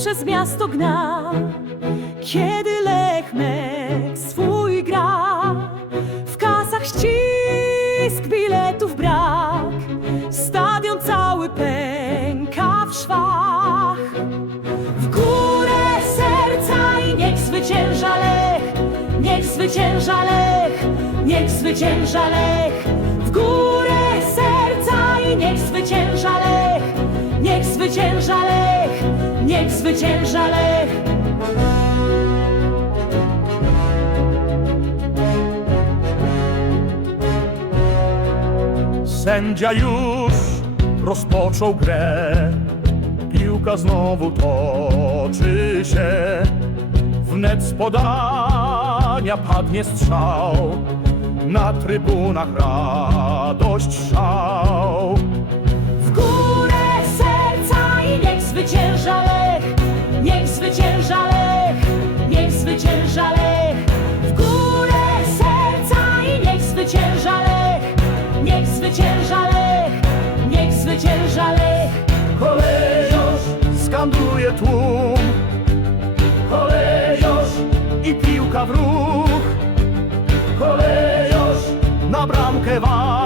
przez miasto gna. Kiedy Lechmek swój gra, w kasach ścisk biletów brak. Stadion cały pęka w szwach. W górę serca i niech zwycięża Lech, niech zwycięża Lech, niech zwycięża Lech. W górę serca i niech zwycięża Lech, niech zwycięża Lech, niech zwycięża Lech. Sędzia już rozpoczął grę. Piłka znowu toczy się. Wnet z podania padnie strzał. Na trybunach radość szał. W górę serca i niech zwycięża niech zwycięża Lech, niech zwycięża Lech. Kolejosz skanduje tłum. Kolejosz i piłka w ruch. Kolejosz na bramkę wa.